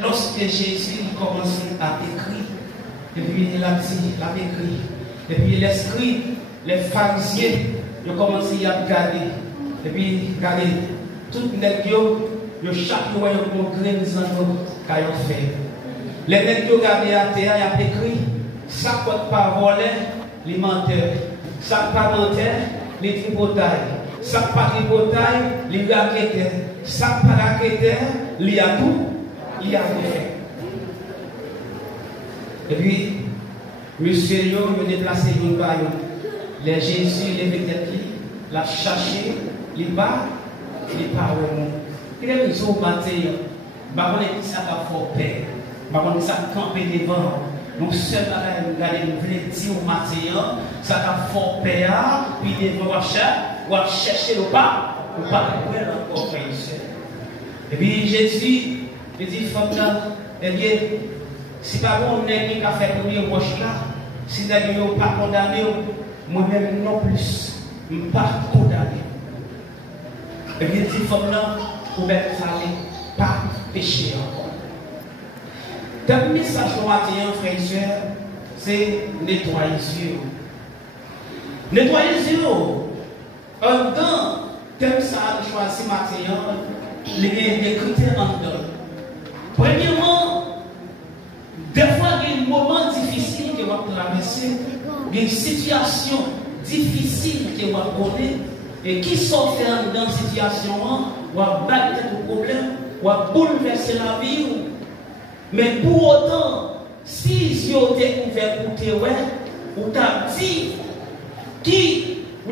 Lorsque Jésus commence à écrire, et puis il a écrit, et puis l'esprit, les pharisiens, ils ont commencé à regarder, et puis regarder, tout les nègres, chaque fois ils ont montré les endroits qu'ils ont fait. Les nègres qui ont regardé à terre, ils ont écrit, ça ne peut pas voler, les menteurs, ça ne peut pas mentir, les tripotailles, ça ne peut pas tripotailles, les raquettaires, ça ne peut pas raquettaires, les a tout. Il y a fait. Et puis, monsieur Yo, il a déplacé une baille. Les Jésus, les métèques, l'a cherché, les bas, les paroles. Il est mis au matin. Par contre, ça va faire paix. Par contre, ça va camper devant. Donc, seul bagage, nous voulons dire au matin, ça va faire paix. Puis, devant, on va chercher le pas, ou pas, encore faire. Et puis, Jésus, il dit, femme là, eh bien, si pas bon, on est qui a fait premier roche là, si vous n'avez pas condamné, moi-même non plus, je ne suis pas condamné. Eh bien, il dit, femme là, vous ne fallait pas pécher encore. Dans le message de matin, frères et sœurs, c'est nettoyer les yeux. Nettoyer les yeux. En dedans, comme ça, je choisis matin, il y a des critères en dedans. Premièrement, des fois, il y a des moments difficiles que vous traversez, il y a des situations difficiles que vous connaissez, et qui sont faites dans cette situation, vous battre le problème, vous bouleverser la vie. Mais pour autant, si vous avez découvert pour te vous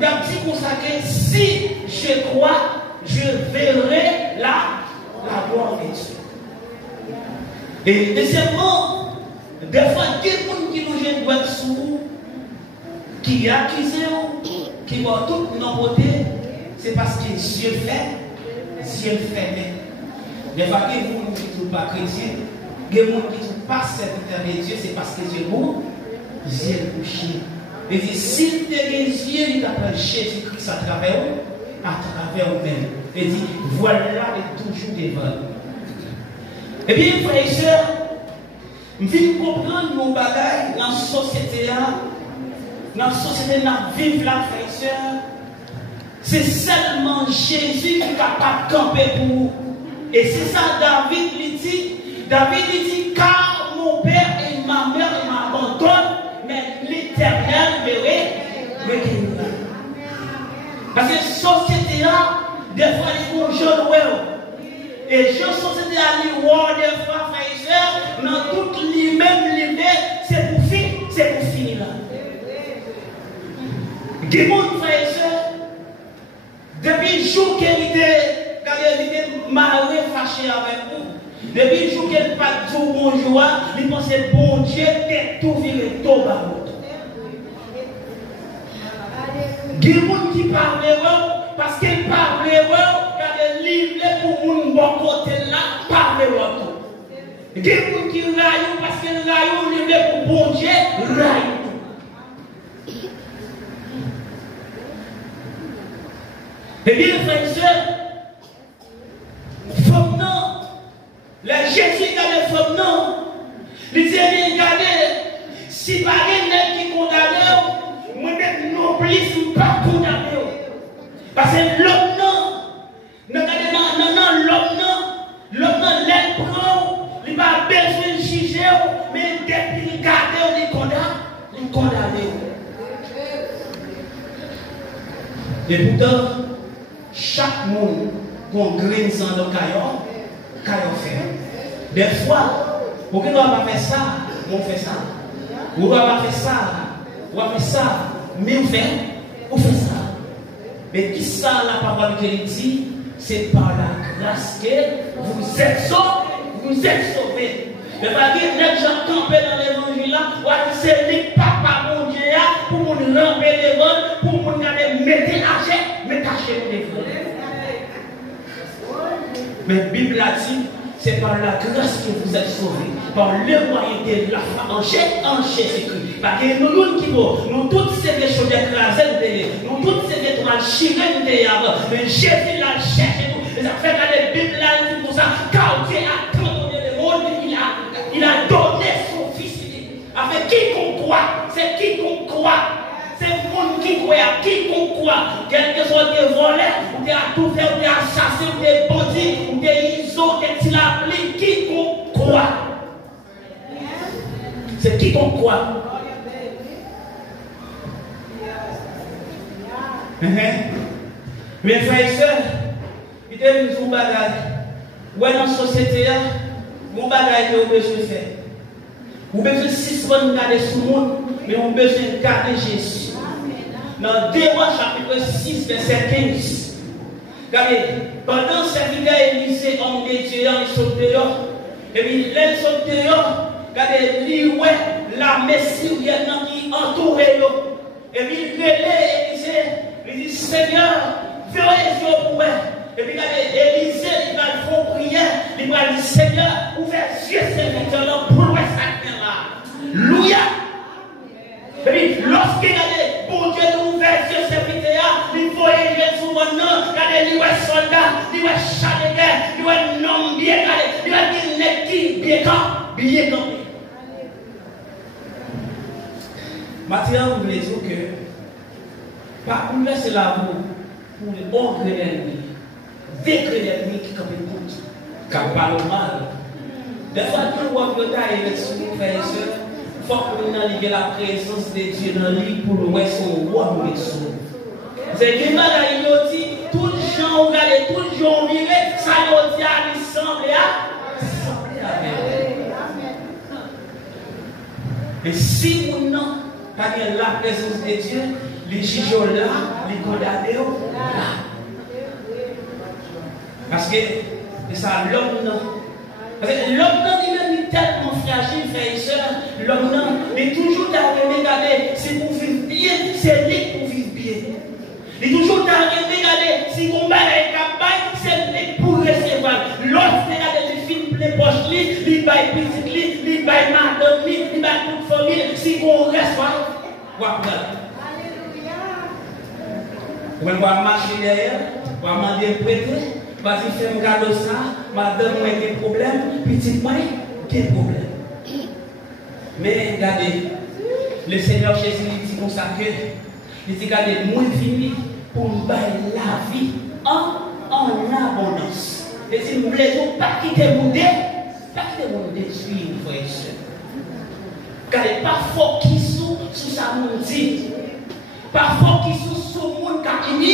avez dit comme ça que si je crois, je verrai la gloire de Dieu. Et deuxièmement, des fois, il y a des gens qui nous gênent de sous, qui accusent, qui vont tout nos côtés, c'est parce que Dieu fait, Dieu fait. Des fois, il y a des gens qui ne sont pas chrétiens, il y a des gens qui ne sont pas serviteurs de Dieu, c'est parce que Dieu est bon, Dieu est couché. Et dit, s'il te dit Dieu, il t'apprend Jésus-Christ à travers eux-mêmes. Et dit, voilà, est toujours devant. Eh bien, frères et sœurs, je viens comprendre nos bagages dans la société, dans la société, dans la vie, frères et sœurs. C'est seulement Jésus qui est capable de camper pour vous. Et c'est ça, David lui dit. David lui dit, car mon père et ma mère m'abandonnent, mais l'Éternel me guérira. Parce que la société, des fois, ils font jeune. Et je société à l'Ivoire des fois, frères et sœurs, dans toute l'idée, c'est pour finir là. Des gens, frères et sœurs, depuis le jour qu'elle était mariée, fâchée avec vous, depuis le jour qu'elle pas tout bonjour, il pensait bon Dieu, t'es tout viré, tout bas. Des gens qui parlent parce qu'ils parlent, pour mon bon côté là, parler l'autre. Il y a des gens qui raillent parce que raillent pour bon Dieu, raillent. Eh bien, frères et sœurs, femme non, la Jésus dans les femmes non, il dit, regardez, si pas quelqu'un qui condamne, moi-même non plus, pas condamné. Parce que l'homme non, l'homme non, l'aile prend, il va besoin de juger, mais depuis qu'il garde, il condamne. Et pourtant, chaque monde qui a un grain de sang dans le caillot fait. Des fois, pour que nous ne pas faire ça, on fait ça. On ne va pas faire ça, on va faire ça, mais on fait ça. Mais qui ça, la parole qu'elle dit? C'est par la grâce que vous êtes sauvés. Ne pas dire que gens campés dans l'évangile là, c'est les papa mon Dieu pour nous ramper les vols, pour nous mettre cacher les vols. Mais la Bible a dit, c'est par la grâce que vous êtes sauvés, par le moyen de la foi en Jésus-Christ. Parce que nous qui nous toutes ces choses écrasées, nous toutes ces étoiles chirées mais Jésus l'a cherché nous. Et ça fait que la Bible a dit pour ça, car Dieu a tant donné le monde, c'est quiconque croit. C'est quiconque croit. C'est le monde qui croit, quiconque croit. Quelque soit des voleurs, ou des à tout faire, ou des assassins, ou des bandits, ou des isos, des tilaplis, quiconque croit. C'est quiconque croit. Mes frères et sœurs, il y a une chose bagage. Ouais, dans la société, mon bagage est besoin de faire. Vous avez besoin de 6 mois de garder ce monde, mais vous avez besoin de garder Jésus. Dans 2 mois, chapitre 6, verset 15. Regardez, pendant ce serviteur Élisée, homme de Dieu, il saute dehors. Et puis, il saute dehors. Regardez, lui, ouais, l'armée syrienne qui entoure. Et puis, il relève Élisée. Il dit, Seigneur, fais les yeux pour moi. Et puis, regardez, Élisée, il va faire prière. Il va dire, Seigneur, ouvre les yeux, serviteur, pour voir ça là. Louia. Et puis, lorsqu'il y a des bon Dieu nous ouvert sur ces vidéos, il faut aider sur mon nom, regardez, il y a des soldats, il y a des chats de guerre, il y a des noms bien gardés, il y a des nègres qui bien campés. Maintenant, vous voulez dire que, par contre, c'est l'amour pour les ordres de l'ennemi, vaincre l'ennemi qui campent contre, car pas le mal. Des fois, quand on voit que tu as été sur nous, frères et sœurs, il faut qu'on ait la présence de Dieu dans le lit pour le voir son roi ou les sauts. C'est que il dit, tout le gens regardez, tout le gens vivent, ça il dit à l'Issemble et si vous n'avez pas la présence de Dieu, les juges là, les condamnés là. Parce que c'est ça, l'homme non. Parce que l'homme il est tellement fragile, frère et soeur. L'homme il est toujours à regarder si vous vivez bien, c'est lui pour vivre bien. Il est toujours à regarder si vous avez un c'est lui pour recevoir. L'autre, regardez les films, les poches, les bails petits, les bails madame, les bails toute famille. Si vous reçoit, vous allez. Vous allez marcher derrière, vous allez demander prêter. Vas-y, fais un cadeau ça, madame, moi, j'ai des problèmes, petit moi, des problèmes. Mais regardez, le Seigneur Jésus dit comme ça que, il dit, regardez, moi, fini pour me bailler la vie en abondance. Et si vous voulez pas quitter mon dé, suivre, frère et soeur. Regardez, pas fort qui sous ça, mon dit. Pas fort qui sous mon capimini,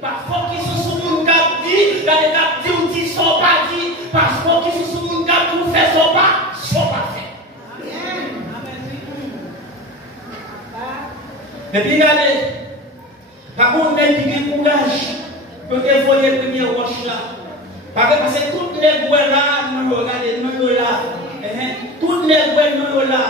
parfois qui sont sous mon cap dit, dans les cap dit ou dit sont pas dit, parfois qui sont sous mon cap ou fait sont pas fait. Et puis regardez, par contre, on a du courage, peut-être vous voyez le premier roche là. Parce que toutes les bois là, nous regardez, nous là, toutes les bois nous là.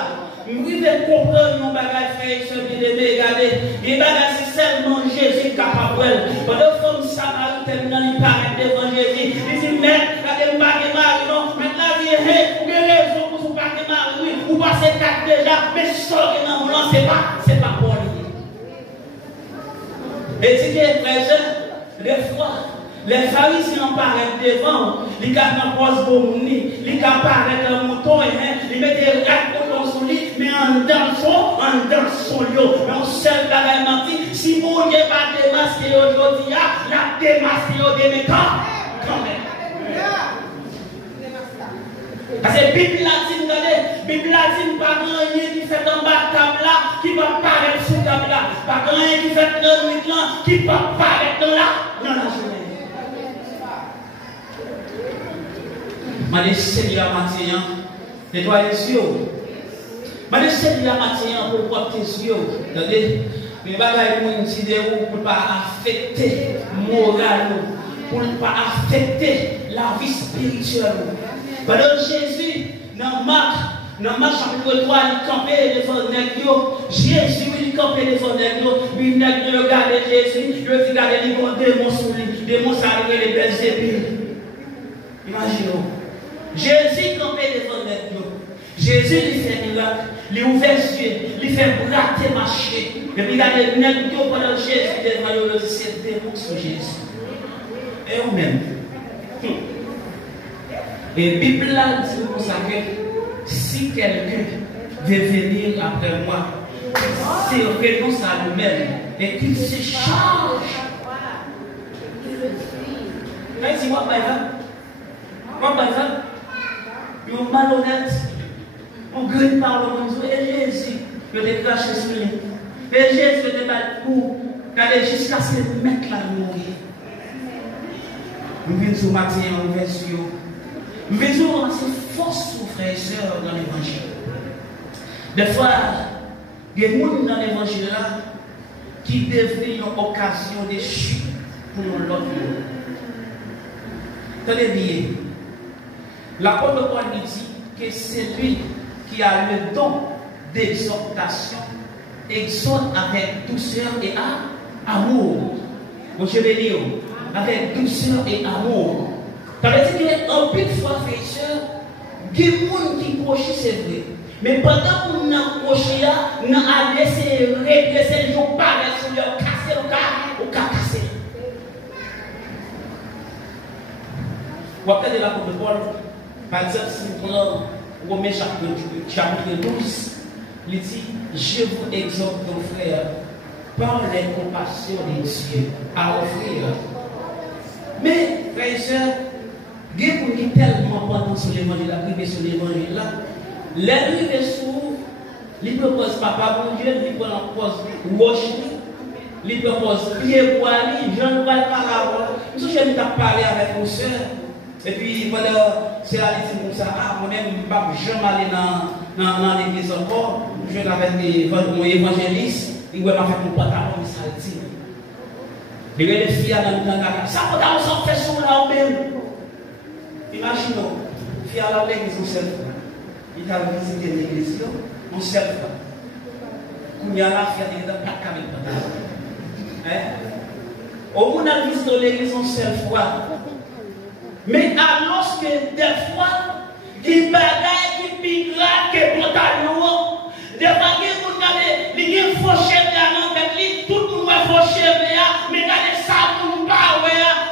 Nous devons comprendre nos bagages, frères et sœurs, regardez. Les bagages, c'est seulement Jésus capable. Pendant que comme Samaritaine, il paraît devant Jésus. Il dit, mais, regardez, pas de mari, non. Maintenant, il dit, vous avez raison pour vous pas de mari, oui. Vous passez 4 déjà, mais sortez dans mon nom, c'est pas pour lui. Et si frères et sœurs, des fois, les pharisiens paraissent devant, ils n'ont bon ni, ils apparaissent dans mouton, ils mettent des rats sur lui, mais en dansant lieu, mais on seul bagaille menti. Si vous n'avez pas démasqué aujourd'hui, la démasqué demain quand même. Parce que la Bible latine, pas rien qui fait en bas de table là, qui va paraître sous table là, pas rien qui fait dans le nuit là, qui va paraître dans la journée. Je Seigneur matin, nettoie les yeux. Je Seigneur matin pour porter tes yeux. Attendez, mais bagaille pour ne pas affecter moral, pour ne pas affecter la vie spirituelle. Pendant Jésus, dans Marc chapitre 3, il campait devant Nègre. Jésus, il campait devant Nègre. Puis Nègre regardait Jésus. Il dit, regardez les bons démons sur lui. Les démons, ça arrive les belles épines. Imaginons. Jésus campait devant Nègre. Jésus lui fait miracle. Il ouvre les yeux. Il fait brater marcher. Et puis il a des Nègre pendant Jésus devant le c'est démons sur Jésus. Et on même. Et la Bible dit comme ça que si quelqu'un veut venir après moi, c'est renonce à lui-même et qu'il se charge. Quand il voit par exemple, un malhonnête, on gueule par le monde, et Jésus, je te crache sur lui. Et Jésus, je te bat pour, car jusqu'à ce mettre la mourir. Nous venons ce matin en version. Nous venons c'est force aux frères et sœurs dans l'évangile. Des fois, il y a des gens dans l'évangile là qui deviennent une occasion de chute pour l'autre monde. Tenez bien, l'apôtre Paul nous dit que c'est lui qui a le don d'exhortation, exhorte avec douceur et amour. Vous je vais dire, avec douceur et amour. Ça veut dire qu'en plus de fois, frères et sœurs, il y a des gens qui crochent, c'est vrai. Mais pendant qu'on a croché, on a laissé régresser les gens par sur leur casser le cas casser. Ou après de l'apôtre Paul, par exemple, si nous prenons Romains chapitre 12, il dit, je vous exhorte, nos frères, par les compassions de Dieu, à offrir. Mais, frères et sœurs, il y a des gens tellement important sur l'évangile, la prière sur l'évangile là. L'arrivée sous, il propose papa bon Dieu, il propose wash, il propose pied pour aller, je ne vais pas parler. Je vais parler avec mon soeur. Et puis, voilà, c'est la liste comme ça. Ah, moi-même, je ne vais pas jamais aller dans l'église encore. Je vais avec mon évangéliste, il va faire mon pantalon, ça le dit. Il y a des filles dans le temps, ça va s'en faire sur là même. Imaginons, filles à l'église au seul. Il a visité l'église, on seul fois. Il y a la fille dans 4 caméras. Au moins, on a visité l'église une seule fois. Mais alors que des fois, il bagaille qui pigrate, qui pantalon, des fois, il y a un faux chef avec lui, tout le monde va faucher, mais regardez ça, tout le monde va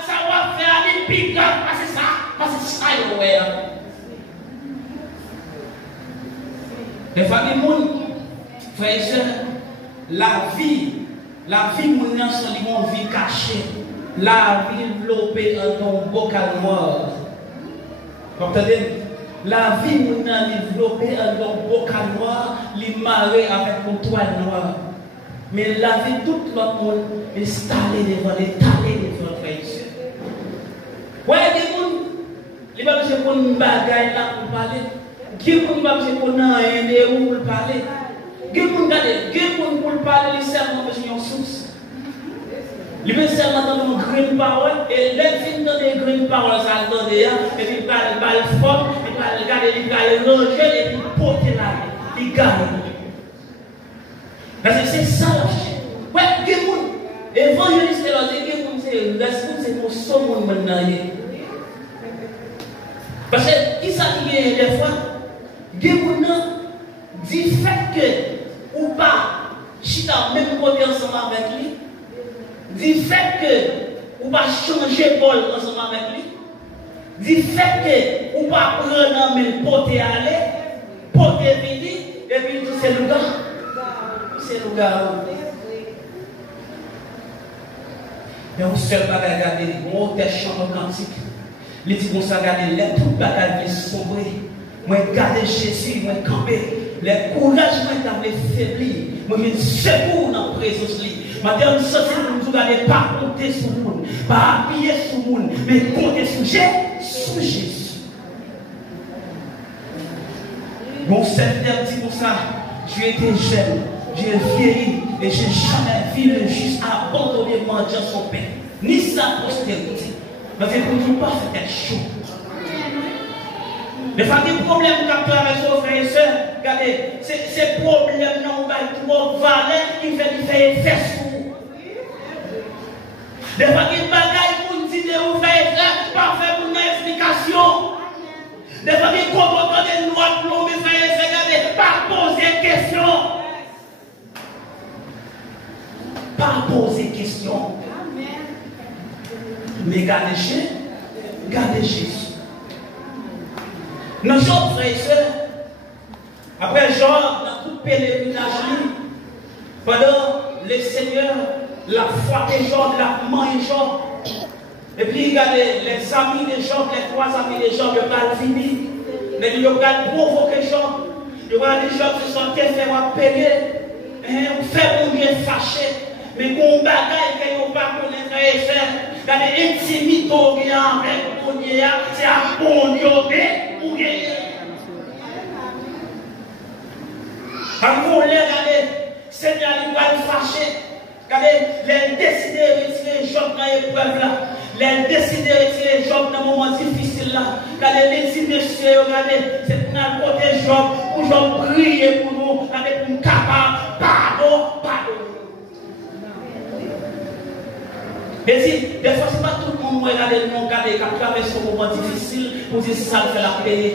ça va faire, il pigrate, parce que ça, il va. Des fois, les gens, frères et sœurs, la vie, mon c'est une vie cachée. La vie enveloppée dans un bocal noir. Vous entendez? La vie, mon enveloppée dans un bocal noir, les marée avec une toile noire. Mais la vie, tout le monde est installé devant frères et sœurs. Ouais, des gens, ils ne vont pas nous bagaille là pour parler. Qui est-ce qui va pour parler? Qui est-ce pour parler? Les serments besoin de source. Les serments dans une grande parole et les films dans des grandes paroles, ça donne et puis il va le fort, il va le garder, il va le ranger et puis porter là, il garde. Parce que c'est ça la chaîne. Ouais, qui est évangéliste et là, c'est pour son monde maintenant. Parce que qui ça qui est des fois? Des gens dit fait que ou pas, chita même côté ensemble avec lui, dit fait que ou pas changer bol ensemble avec lui, dit fait que ou pas prendre même porter aller, porter venir, et puis tout c'est le gars. Mais on se fait pas regarder, on te chante cantique, les petits vont se regarder, les tout bagages sombrer. Moi, garder Jésus, moi, camper. Le courage, moi, dans les faiblis. Moi, je secours dans la présence. Madame, ça, c'est nous n'allez pas compter sur le monde, pas appuyer sur le monde, mais compter sur Jésus. Mon Seigneur dit pour ça, j'ai été jeune, j'ai vieilli, et j'ai jamais vu le juste abandonner mendiant son père, ni sa postérité. Mais je ne peux pas faire quelque chose. Les familles problèmes qu'on a avec nos frères et sœurs, regardez, ces problèmes n'ont pas trop valeur qui fait effet sur vous. Les familles bagailles pour nous dire aux frères et sœurs, pas faire pour une explication. Les familles comportent des lois pour mes frères et sœurs, regardez, pas poser question. Pas poser question. Mais gardez Jésus. Nos autres frères et sœurs, Après Job, dans tout pèlerinage, pendant le Seigneur, la foi de Job, la main de Job. Et puis regardez, les amis de Job, les 3 amis de Job, ils ont fini. Mais ils ont provoqué Job. Ils ont dit Job se sentait faire payer. On fait mon Dieu fâché. Mais qu'on bagaille qu'ils n'ont pas connaître et faire. Regardez, intimité avec mon Dieu, c'est un bon Dieu pour gagner. Quand vous regardez, Seigneur, il va le fâcher. Regardez, les décidé de retirer Job dans l'épreuve là. Les décidé de retirer Job dans le moment difficile là. Regardez, les décidé de regardez, c'est pour nous protéger Job, pour Job prier pour nous, regardez, pour nous capable, pardon. Mais si, des fois, ce n'est pas tout le monde qui regarde nous, regarder, quand traverse un moment difficile, pour dire ça le fait la paix.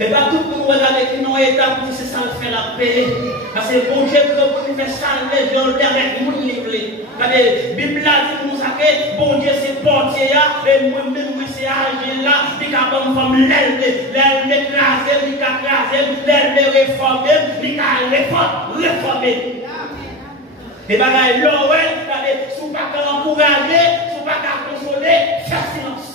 Et pas tout le monde regarde qui n'ont état pour dire ça le fait la paix. Parce que bon Dieu, pour nous faire salver, je le avec nous livrer. Regardez, la Bible a dit nous que bon Dieu c'est portier, et moi-même, c'est âgé là, il a comme femme l'élever, l'écraser, il a crasé, l'élever, réformer, il a réformer. Et bagaille là, regardez, si vous ne pouvez pas encourager, si vous ne pouvez pas consoler, faites silence.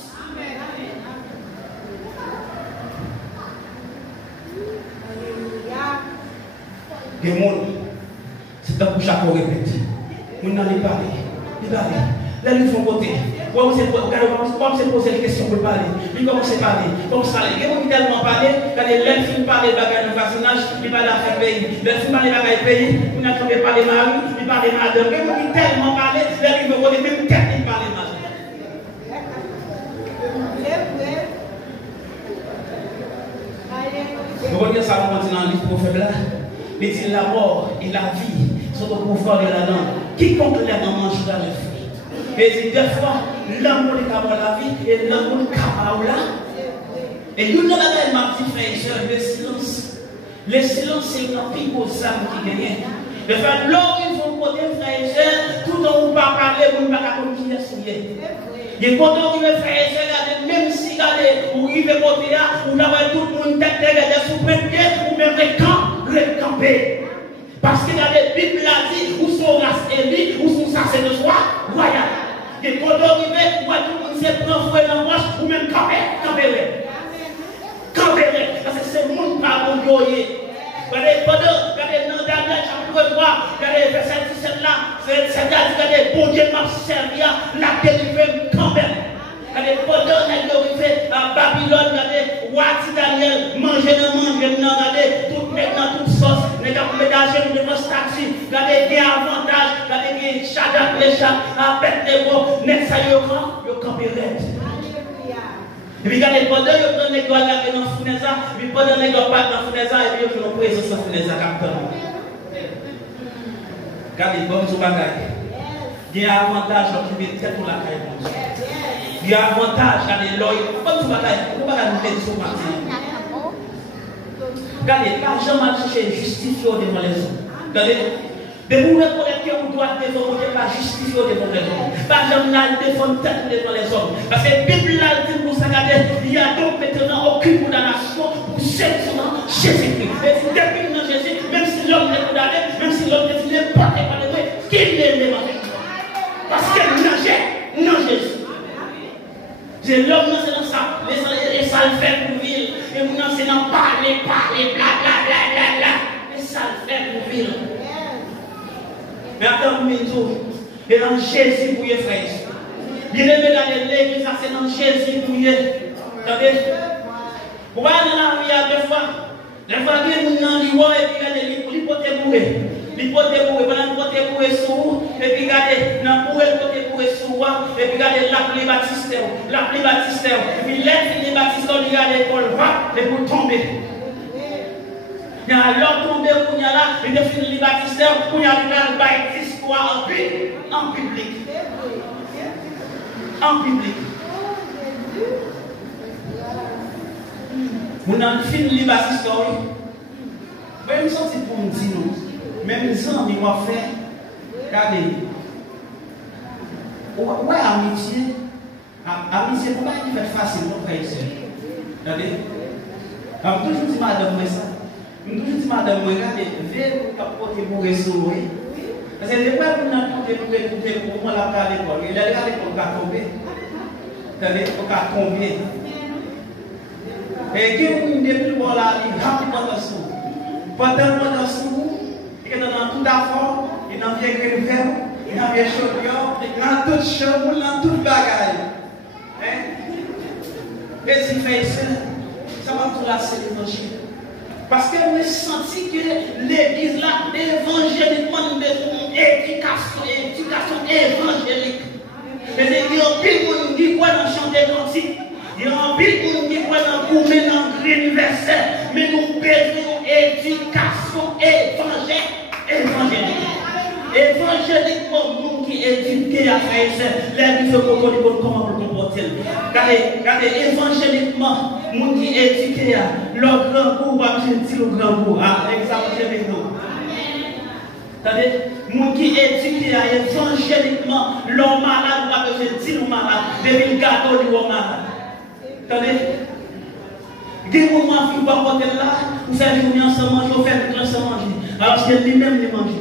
Des gens, c'est un coup chaque fois répète. On n'en est pas. Là, ils font côté. Quand on se pose des questions pour parler, ils commencent à parler. Comme ça, les gens qui tellement parlé, quand les films parlent de bagages de voisinage, ils parlent d'affaires pays. Les films parlent de bagages pays, ils n'entendent pas de mari, ils parlent de madame. Les gens qui tellement parlé, là, ils veulent même tête, ils parlent de madame. Vous voyez ça, on continue dans le livre prophète là. Il dit la mort et la vie sont au pouvoir de la langue. Quiconque les dans mangera le fruit. Et il dit des fois, l'amour est capable la vie et l'amour est capable là. Et nous, nous avons ma petite frère, le silence. Le silence, c'est une pique aux âmes qui gagnent. De fait, l'homme, il faut côté frère et soeur, tout en vous pas parler, vous ne pouvez pas continuer à souiller. Et quand on veut faire ça, même si vous vivez côté là, vous avez tout le monde tête de sous-prêter, ou même les camper. Parce que dans la Bible a dit, où sont race élite, où sont ça c'est de soi, royal. Et quand on arrive, tout le monde se prend fouet dans la poche, ou même camper. Parce que c'est le monde par bon Dieu. Regardez, dans Daniel chapitre 3, regardez, verset 17 là, c'est-à-dire, regardez, bon Dieu m'a servi, la délivré, camper. Regardez, pendant qu'il arrive à Babylone, regardez, roi Daniel, manger, regardez, tout maintenant, toute sauce, les gars, ménager de nos statues, regardez, il y a avantage, regardez, il y a Shadrach, Meshach, Abednego, Netsaïo, il campé red. Et puis, regardez, pendant que vous prenez dans la fournaise, et puis pendant que vous pas dans la fournaise, et puis vous prenez présence dans la fournaise, regardez, comme vous bagaille. Il y a avantage de mettre tête pour la caille. Il y a avantage, regardez, l'œil, comme vous bagaille, vous bagaille nous mettre sur le matin. Regardez, pas jamais chercher justifier devant les hommes. Regardez, de vous reconnaître que vous doit devant Dieu, pas justifier devant les hommes. Pas jamais défendre tête devant les hommes. Parce que la Bible a dit pour ça, il y a donc maintenant aucune condamnation pour ceux qui sont dans Jésus-Christ. Et depuis dans Jésus, même si l'homme est condamné, même si l'homme est n'importe quoi, qu'il est demandé. Parce que non Jésus. C'est l'homme, c'est dans ça. Et ça le fait pour vivre. Et nous, c'est dans parler, bla. Et ça le fait pour vivre. Mais attends, et dans Jésus pour y frère. Bien aimé dans l'église, c'est dans Jésus pour y. Attendez. Vous voyez dans la vie, des fois, il y a des gens qui ont l'hypothèse bourrée. L'hypothèse bourrée, pendant l'hypothèse bourrée sous, et puis regardez, dans l'hypothèse bourrée sous, et puis regardez l'appelé baptistère, et puis l'appelé baptistère, regardez l'école va, et pour tomber. Il y a l'homme tombé pour y là, il définit le baptistère, pour y aller dans le histoire en public. En public. Vous avez fini le baptistère, même si c'est pour me dire, même si on va faire, regardez. Ouais, amitié. Amitié, pourquoi il fait facile pour faire ça? Regardez. Toujours dit madame, mais ça. Je me dis, madame, regardez, venez pour porter pour restaurer. Parce que les fois où on a porté pour écouter, pour moi, la à l'école, il a regardé pour tomber. Pour tomber. Et qui vous depuis bon là, il va pendant ce pendant ce il est dans tout d'affaires, il est dans bien grille il est dans bien chaudière, il est dans toute chambre, dans toute bagaille. Et si fait ça va tout lasser l'évangile. Parce que vous senti que l'église là, évangéliquement, nous devons éducation évangélique. Et il y a un pile pour nous dire quoi dans chanter cantique. Il y a un pile pour nous dire quoi dans couper dans l'universel. Mais nous besoin éducation évangélique. Évangéliquement, nous qui éduquons à faire ça, les gens qui se comment nous comporter. Regardez, évangéliquement, nous qui éduquons, le grand coup va sentir le grand coup. Exemple, avec nous. Regardez, nous qui éduquons évangéliquement, l'homme malade va sentir le malade, depuis le gâteau du malade. Regardez. Des moments qui vont porter là, vous savez, nous ensemble manger, vous faites ensemble manger. Alors c'est lui-même qui mange.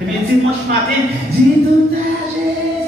Et bien dimanche matin, dis tout à Jésus.